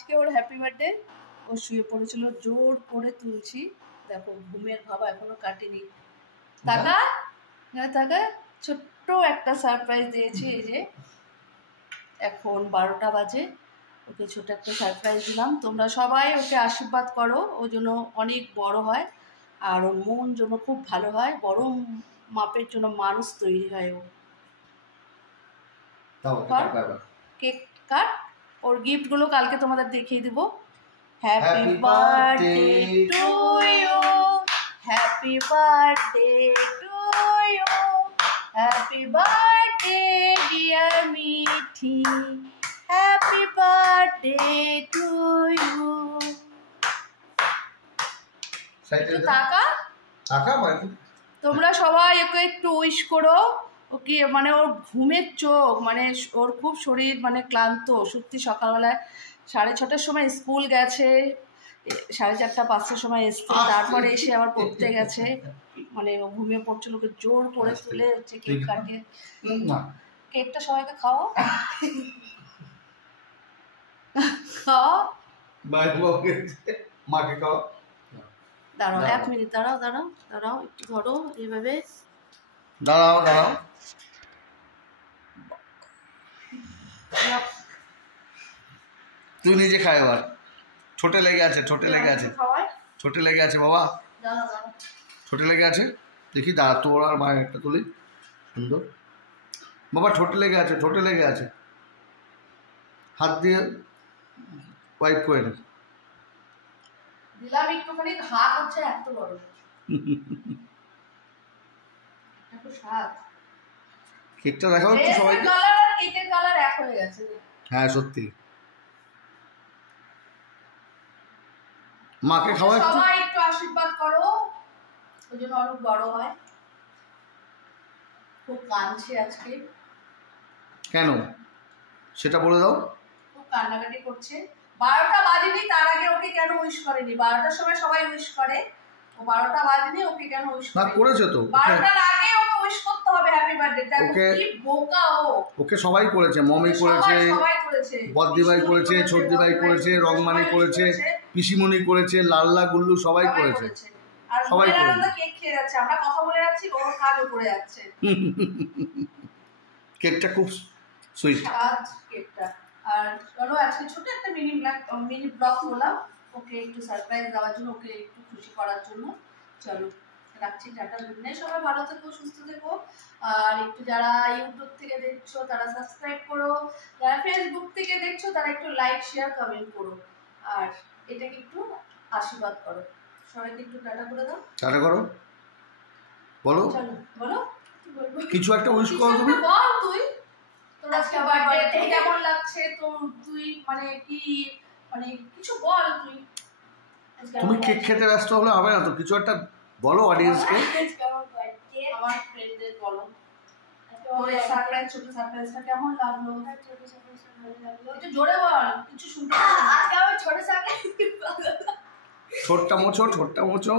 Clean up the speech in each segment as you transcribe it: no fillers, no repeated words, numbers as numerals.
আজকে ওর happy birthday. ও শুয়ে পড়েছিল, জোর করে তুলছি, দেখো ঘুমের ভাব এখনো কাটেনি। টাকা টাকা ছোট্ট একটা সারপ্রাইজ দিয়েছি। এই যে এখন 12টা বাজে, ওকে ছোট একটা সারপ্রাইজ দিলাম। তোমরা সবাই ওকে আশীর্বাদ করো, ও যেন অনেক বড় হয় আর ওর মন যেন খুব ভালো হয়, বড় মাপের জন্য মানুষ তৈরি হয়। ও কেক কাট, ওর গিফটগুলো কালকে তোমাদের দেখিয়ে দিব। Happy birthday to you, happy birthday to you, happy birthday dear Mithi, happy birthday to you. তোমরা সবাই ওকে একটু উইশ করো। ওকে মানে ওর ঘুমের চোখ, মানে ওর খুব শরীর মানে ক্লান্ত সত্যি। সকালবেলায় 6:30টার সময় স্কুল গেছে, 4:30 5টার সময় এসছে, তারপরে এসে আবার পড়তে গেছে। মানে ও ঘুমিয়ে পড়ছিল, ওকে জোর করে তুলে হচ্ছে কেক কাটিয়ে। কেকটা সবাইকে খাওয়াও, খাওয়াও, মাকে খাও। দাঁড়াও 1 মিনিট, দাঁড়াও দাঁড়াও দাঁড়াও, একটু ধরো এইভাবে, দাঁড়াও দাঁড়াও। তুই নিজে খায় এবার, ছোটে লেগে আছে, ছোটে লেগে আছে, ছোটে লেগে আছে বাবা, ছোটে লেগে আছে। দেখি দাঁড়া, তোর আর মায়ের একটা তুলি, সুন্দর বাবা। ছোটে লেগে আছে, ছোটে লেগে আছে, হাত দিয়ে ওয়াইপ করে নে। দিলাম একটুখানি, হাত হচ্ছে এত বড়, এত স্বাদ। কেকটা দেখাও একটু সবাইকে। কালার আর কেকের কালার এক হয়ে গেছে। হ্যাঁ সত্যি। মাকে খাওয়া, সবাই একটু আশীর্বাদ করো, ওই জন্য অনেক বড় হয়। খুব কাঁদছে আজকে। কেন সেটা বলে দাও। খুব কান্নাকাটি করছে। 12টা বাজেনি তার আগে ওকে কেন উইশ করেনি? 12টার সময় সবাই উইশ করে, ও 12টা বাজেনি, ওকে কেন উইশ করে? না করেছে তো, 12টার আগে ওকে উইশ করতে হবে হ্যাপি বার্থডে। ওকে কি বোকা ও, ওকে সবাই করেছে, মমি করেছে, সবাই করেছে, বদ্দিভাই করেছে, ছোটদিভাই করেছে, রংমানি করেছে, পিসিমণি করেছে, লাল্লা গুল্লু সবাই করেছে। আর সবাই কেক খেয়ে যাচ্ছে, আমরা কথা বলে যাচ্ছি, ও কাজও করে যাচ্ছে। কেকটা খুব সুইট স্বাদ কেকটা। আর চলো আজকে ছোট একটা মিনি ব্লগ করলাম ওকে একটু সারপ্রাইজ দেওয়ার জন্য, ওকে একটু খুশি করার জন্য। চলো রাখছি, টাটা, গুড নাইট। সবাই ভালো থেকো, সুস্থ থেকো। আর একটু যারা ইউটিউব থেকে দেখছো তারা সাবস্ক্রাইব করো, যারা ফেসবুক থেকে দেখছো তারা একটু লাইক শেয়ার কমেন্ট করো, আর এটাকে একটু আশীর্বাদ করো। সবাইকে একটু টাটা করে দাও। টাটা করো, বলো, চলো বলো, কিছু একটা উইশ করো। তুমি বল, তুই তোর আজকে বার্থডে কেমন লাগছে তোর? তুই মানে কি, মানে কিছু বল। তুমি কেক খেতে ব্যস্ত হলে হবে না তো, কিছু একটা বলো অডিয়েন্সকে। আমার ফ্রেন্ডদের বলো তোর সারপ্রাইজ, ছোট সারপ্রাইজটা কেমন লাগলো? ছোট সারপ্রাইজটা ভালো লাগলো, একটু জোরে বল, কিছু শুনতে। আজকে আমার ছোট সারপ্রাইজ, ছোটটা মোছো, ছোটটা মোছো।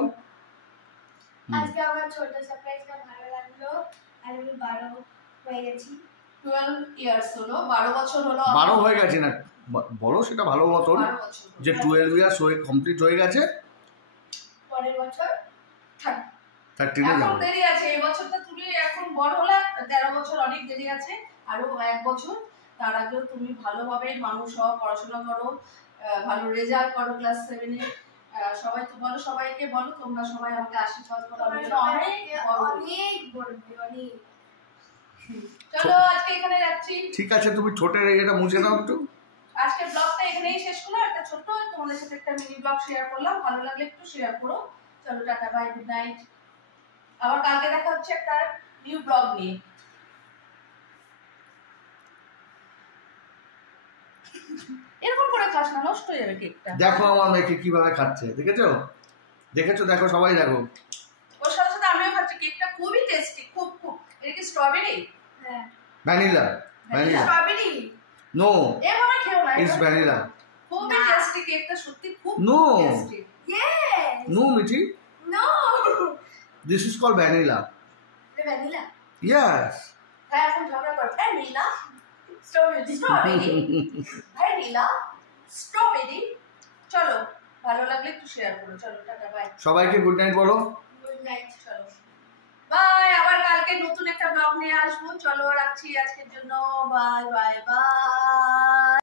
আজকে আমার ছোট সারপ্রাইজটা ভালো লাগলো। আর আমি 12 হয়ে গেছি, 12 ইয়ার্স হলো, 12 বছর হলো। 12 হয়ে গেছে না বলো, সেটা ভালো মতন যে 12 ইয়ার্স হয়ে কমপ্লিট হয়ে গেছে। পরের বছর 13 এ যাবো। দেরি আছে, এই বছরটা তুমি এখন বড় হলে, 13 বছর অনেক দেরি আছে, আরো 1 বছর। তার আগেও তুমি ভালোভাবে মানুষ হও, পড়াশোনা করো, ভালো রেজাল্ট করো ক্লাস 7 এ। সবাই তো বলো, সবাইকে বলো, তোমরা সবাই আমাকে আশীর্বাদ করো, আমি অনেক বড় অনেক। চলো আজকে এখানে রাখছি। ঠিক আছে, তুমি ছোটের এটা মুছে দাও একটু। আজকের ব্লগটা এখানেই শেষ করলাম। একটা ছোট্ট তোমাদের সাথে একটা মিনি ব্লগ শেয়ার করলাম, ভালো লাগলে একটু শেয়ার করো। চলো টাটা, বাই, গুড নাইট। আবার কালকে দেখা হচ্ছে একটা নিউ ব্লগ নিয়ে। এরকম করে খাস না, নষ্ট হয়ে যাবে কেকটা। দেখো আমার মেয়েকে কিভাবে খাচ্ছে, দেখেছো? দেখেছো, দেখো সবাই দেখো। ওর সাথে সাথে আমিও খাচ্ছি, কেকটা খুবই টেস্টি, খুব খুব। এটা কি স্ট্রবেরি? হ্যাঁ, ভ্যানিলা। ভ্যানিলা, স্ট্রবেরি নো, এভাবে খেও না, ইটস ভ্যানিলা। খুবই টেস্টি কেকটা, সত্যি খুব tasty. Yes, no Mithi, no, this is called vanilla. Vanilla, yes. হ্যাঁ এখন ঝগড়া কর, ভ্যানিলা, স্ট্রবেরি, ভ্যানিলা, স্ট্রবেরি। চলো ভালো লাগলে একটু শেয়ার করো। চলো টাটা বাই। সবাইকে গুড নাইট বলো। Good night. চলো বাই, আবার কালকে নতুন একটা ব্লগ নিয়ে আসবো। চলো রাখছি আজকের জন্য, বাই বাই বাই।